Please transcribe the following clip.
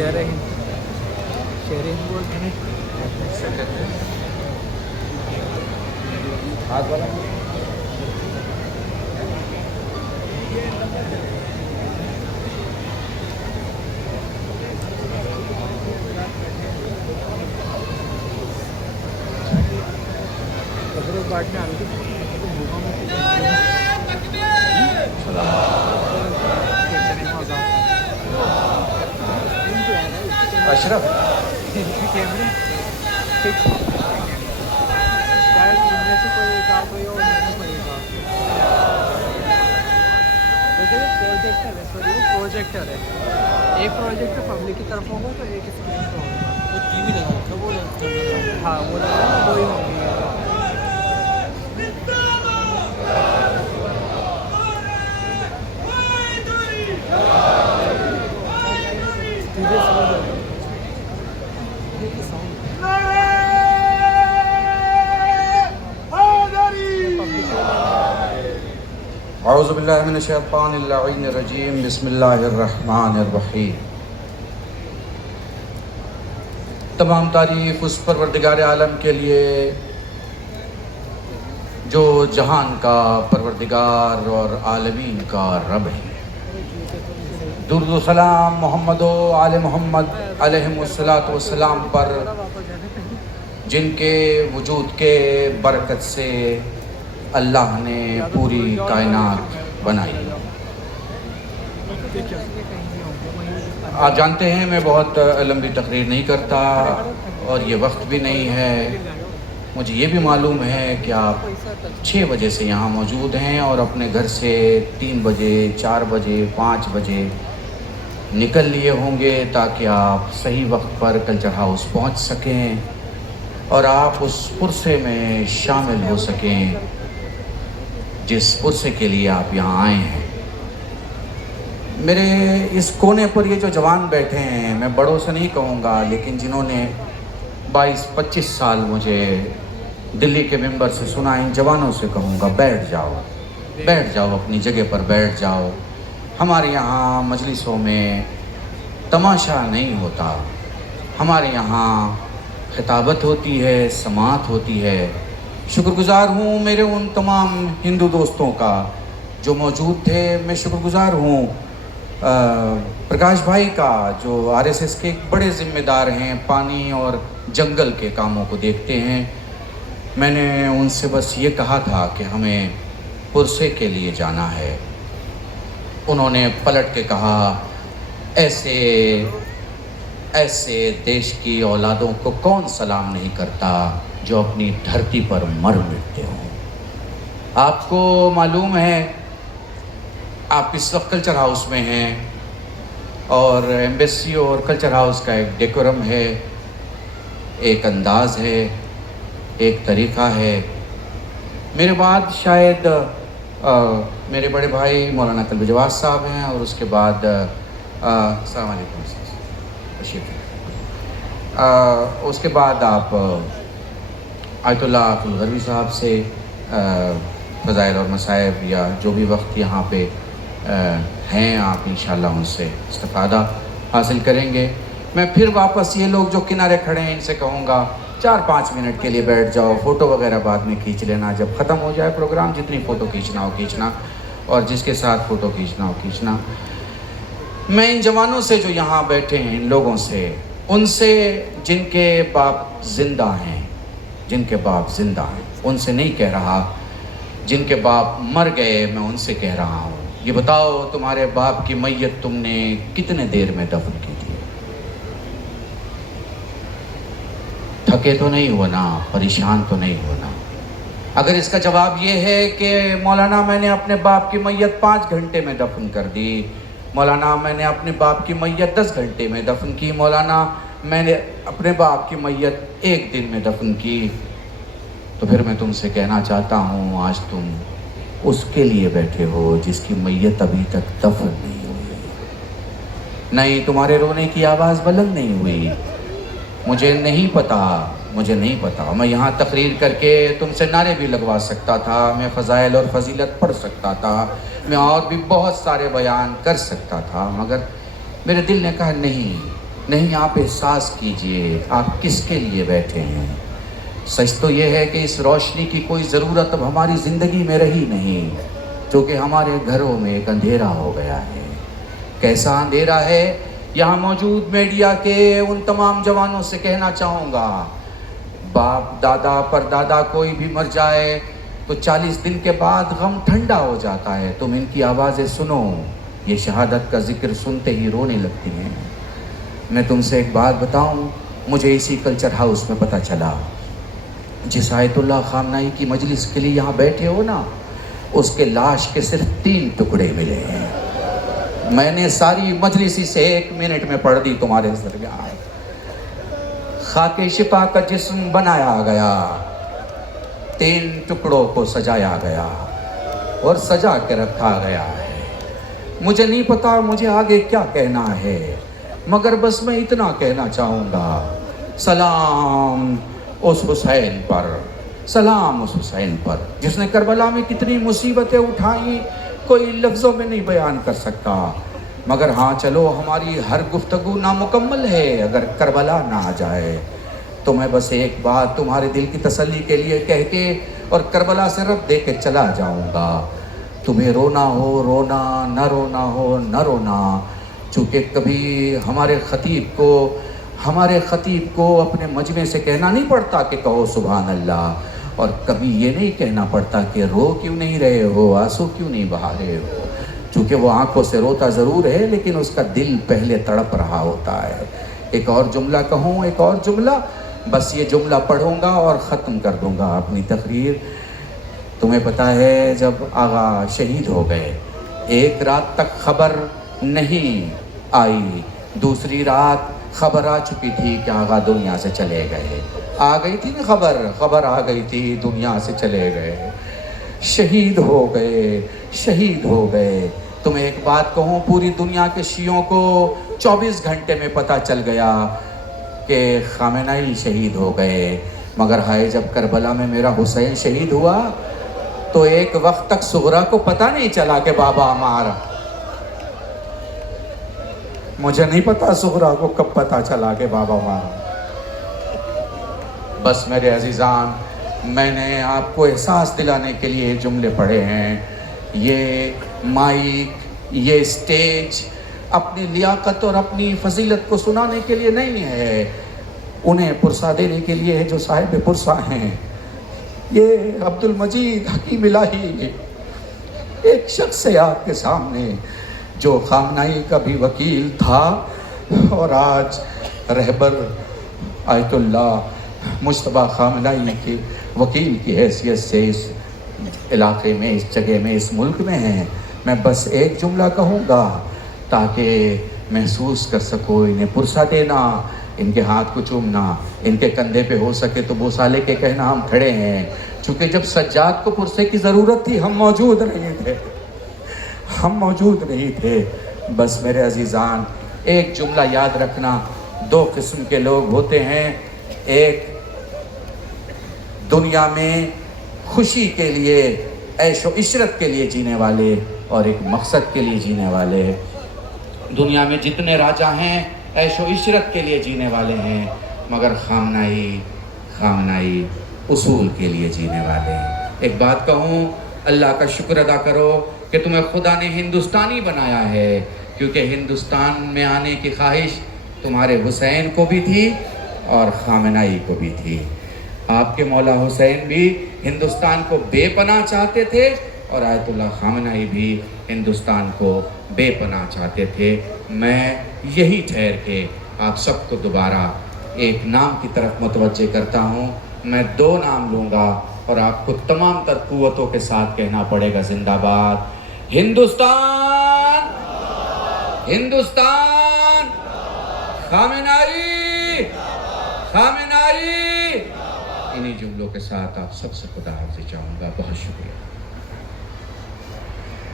شہر ہند بولتے ہیں ہاتھ والا اگر بات میں آتی اشرف کیمرے فکس شاید ان میں سے کوئی ایک آدھ کوئی اور نہیں پڑے گا ویسے وہ پروجیکٹر ہے سوری وہ پروجیکٹر ہے ایک پروجیکٹر پبلک کی طرف ہوگا تو ایک اسکرین پہ ہوگا ٹی وی لگا رکھا وہ ہاں وہ لگا نا وہی ہوگی اعوذ باللہ من الشیطان اللعین الرجیم بسم اللہ الرحمن الرحیم تمام تعریف اس پروردگار عالم کے لیے جو جہان کا پروردگار اور عالمین کا رب ہے درود و سلام محمد و آل محمد علیہم السلام پر جن کے وجود کے برکت سے اللہ نے پوری کائنات بنائی. آپ جانتے ہیں میں بہت لمبی تقریر نہیں کرتا اور یہ وقت بھی نہیں ہے. مجھے یہ بھی معلوم ہے کہ آپ 6 بجے سے یہاں موجود ہیں اور اپنے گھر سے 3 بجے 4 بجے 5 بجے نکل لیے ہوں گے تاکہ آپ صحیح وقت پر کلچر ہاؤس پہنچ سکیں اور آپ اس پرسے میں شامل ہو سکیں جس پرسے کے لیے آپ یہاں آئے ہیں. میرے اس کونے پر یہ جو جوان بیٹھے ہیں میں بڑوں سے نہیں کہوں گا لیکن جنہوں نے 22-25 سال مجھے دلی کے ممبر سے سنا ان جوانوں سے کہوں گا بیٹھ جاؤ اپنی جگہ پر بیٹھ جاؤ. ہمارے یہاں مجلسوں میں تماشا نہیں ہوتا, ہمارے یہاں خطابت ہوتی ہے, سماعت ہوتی ہے. شکر گزار ہوں میرے ان تمام ہندو دوستوں کا جو موجود تھے. میں شکر گزار ہوں پرکاش بھائی کا جو RSS کے ایک بڑے ذمہ دار ہیں, پانی اور جنگل کے کاموں کو دیکھتے ہیں. میں نے ان سے بس یہ کہا تھا کہ ہمیں پرسے کے لیے جانا ہے. انہوں نے پلٹ کے کہا ایسے دیش کی اولادوں کو کون سلام نہیں کرتا جو اپنی دھرتی پر مر مٹتے ہوں. آپ کو معلوم ہے آپ اس وقت کلچر ہاؤس میں ہیں اور ایمبیسی اور کلچر ہاؤس کا ایک ڈیکورم ہے, ایک انداز ہے, ایک طریقہ ہے. میرے بعد شاید میرے بڑے بھائی مولانا قلب جواز صاحب ہیں اور اس کے بعد السلام علیکم اس کے بعد آپ آیت اللہ الغروی صاحب سے فضائل اور مصائب یا جو بھی وقت یہاں پہ ہیں آپ انشاءاللہ ان سے استفادہ حاصل کریں گے. میں پھر واپس یہ لوگ جو کنارے کھڑے ہیں ان سے کہوں گا 4-5 منٹ کے لیے بیٹھ جاؤ, فوٹو وغیرہ بعد میں کھینچ لینا جب ختم ہو جائے پروگرام. جتنی فوٹو کھینچنا ہو کھینچنا اور جس کے ساتھ فوٹو کھینچنا ہو کھینچنا. میں ان جوانوں سے جو یہاں بیٹھے ہیں, ان لوگوں سے, ان سے جن کے باپ زندہ ہیں ان سے نہیں کہہ رہا, جن کے باپ مر گئے میں ان سے کہہ رہا ہوں. یہ بتاؤ تمہارے باپ کی میت تم نے کتنے دیر میں دفن کی تھی؟ تھکے تو نہیں ہونا, پریشان تو نہیں ہونا. اگر اس کا جواب یہ ہے کہ مولانا میں نے اپنے باپ کی میت 5 گھنٹے میں دفن کر دی, مولانا میں نے اپنے باپ کی میت 10 گھنٹے میں دفن کی, مولانا میں نے اپنے باپ کی میت 1 دن میں دفن کی, تو پھر میں تم سے کہنا چاہتا ہوں آج تم اس کے لیے بیٹھے ہو جس کی میت ابھی تک دفن نہیں ہوئی, نہیں تمہارے رونے کی آواز بلند نہیں ہوئی. مجھے نہیں پتا میں یہاں تقریر کر کے تم سے نعرے بھی لگوا سکتا تھا, میں فضائل اور فضیلت پڑھ سکتا تھا, میں اور بھی بہت سارے بیان کر سکتا تھا, مگر میرے دل نے کہا نہیں, نہیں آپ احساس کیجئے آپ کس کے لیے بیٹھے ہیں. سچ تو یہ ہے کہ اس روشنی کی کوئی ضرورت اب ہماری زندگی میں رہی نہیں، چونکہ ہمارے گھروں میں ایک اندھیرا ہو گیا ہے. کیسا اندھیرا ہے؟ یہاں موجود میڈیا کے ان تمام جوانوں سے کہنا چاہوں گا، باپ دادا پر دادا کوئی بھی مر جائے تو 40 دن کے بعد غم ٹھنڈا ہو جاتا ہے. تم ان کی آوازیں سنو، یہ شہادت کا ذکر سنتے ہی رونے لگتی ہیں. میں تم سے ایک بات بتاؤں، مجھے اسی کلچر ہاؤس میں پتہ چلا، جس آیت اللہ خامنائی کی مجلس کے لیے یہاں بیٹھے ہو نا، اس کے لاش کے صرف 3 ٹکڑے ملے ہیں. میں نے ساری مجلس اسے 1 منٹ میں پڑھ دی تمہارے درمیان. خاک شفا کا جسم بنایا گیا، 3 ٹکڑوں کو سجایا گیا اور سجا کے رکھا گیا ہے. مجھے نہیں پتا مجھے آگے کیا کہنا ہے، مگر بس میں اتنا کہنا چاہوں گا، سلام اس حسین پر، سلام اس حسین پر جس نے کربلا میں کتنی مصیبتیں اٹھائیں کوئی لفظوں میں نہیں بیان کر سکتا. مگر ہاں چلو، ہماری ہر گفتگو نامکمل ہے اگر کربلا نہ آ جائے. تو میں بس ایک بات تمہارے دل کی تسلی کے لیے کہہ کے اور کربلا سے رب دے کے چلا جاؤں گا. تمہیں رونا ہو رونا، نہ رونا ہو نہ رونا، چونکہ کبھی ہمارے خطیب کو اپنے مجمع سے کہنا نہیں پڑتا کہ کہو سبحان اللہ، اور کبھی یہ نہیں کہنا پڑتا کہ رو کیوں نہیں رہے ہو، آنسو کیوں نہیں بہا رہے ہو، چونکہ وہ آنکھوں سے روتا ضرور ہے لیکن اس کا دل پہلے تڑپ رہا ہوتا ہے. ایک اور جملہ کہوں، ایک اور جملہ، بس یہ جملہ پڑھوں گا اور ختم کر دوں گا اپنی تقریر. تمہیں پتہ ہے جب آغا شہید ہو گئے، ایک رات تک خبر نہیں آئی، دوسری رات خبر آ چکی تھی کہ آغا دنیا سے چلے گئے. آ گئی تھی نا خبر آ گئی تھی دنیا سے چلے گئے، شہید ہو گئے. تمہیں ایک بات کہوں، پوری دنیا کے شیعوں کو 24 گھنٹے میں پتہ چل گیا کہ خامنائی شہید ہو گئے. مگر ہائے، جب کربلا میں میرا حسین شہید ہوا تو ایک وقت تک صغرا کو پتہ نہیں چلا کہ بابا ہمارا. مجھے نہیں پتا صغرا کو کب پتہ چلا کہ بابا ہمارا. بس میرے عزیزان، میں نے آپ کو احساس دلانے کے لیے جملے پڑھے ہیں. یہ مائک، یہ سٹیج اپنی لیاقت اور اپنی فضیلت کو سنانے کے لیے نہیں ہے، انہیں پرسہ دینے کے لیے ہے جو صاحب پرسہ ہیں. یہ عبدالمجید حکیم الہی ایک شخص ہے آپ کے سامنے جو خامنائی کا بھی وکیل تھا اور آج رہبر آیت اللہ مجتبیٰ خامنائی کے وکیل کی حیثیت سے اس علاقے میں، اس جگہ میں، اس ملک میں ہیں. میں بس ایک جملہ کہوں گا تاکہ محسوس کر سکو، انہیں پرسہ دینا، ان کے ہاتھ کو چومنا، ان کے کندھے پہ ہو سکے تو بوسہ لے کے کہنا ہم کھڑے ہیں. چونکہ جب سجاد کو پرسے کی ضرورت تھی ہم موجود نہیں تھے. بس میرے عزیزان، ایک جملہ یاد رکھنا، 2 قسم کے لوگ ہوتے ہیں، ایک دنیا میں خوشی کے لیے، عیش و عشرت کے لیے جینے والے، اور ایک مقصد کے لیے جینے والے. دنیا میں جتنے راجہ ہیں عیش و عشرت کے لیے جینے والے ہیں، مگر خامنائی اصول کے لیے جینے والے ہیں. ایک بات کہوں، اللہ کا شکر ادا کرو کہ تمہیں خدا نے ہندوستانی بنایا ہے، کیونکہ ہندوستان میں آنے کی خواہش تمہارے حسین کو بھی تھی اور خامنائی کو بھی تھی. آپ کے مولا حسین بھی ہندوستان کو بے پناہ چاہتے تھے اور آیت اللہ خامنائی بھی ہندوستان کو بے پناہ چاہتے تھے. میں یہی ٹھہر کے آپ سب کو دوبارہ ایک نام کی طرف متوجہ کرتا ہوں. میں 2 نام لوں گا اور آپ کو تمام تر قوتوں کے ساتھ کہنا پڑے گا، زندہ باد ہندوستان، ہندوستان، خامنائی، خامنائی. انہی جملوں کے ساتھ آپ سب سے خدا حافظ چاہوں گا. بہت شکریہ.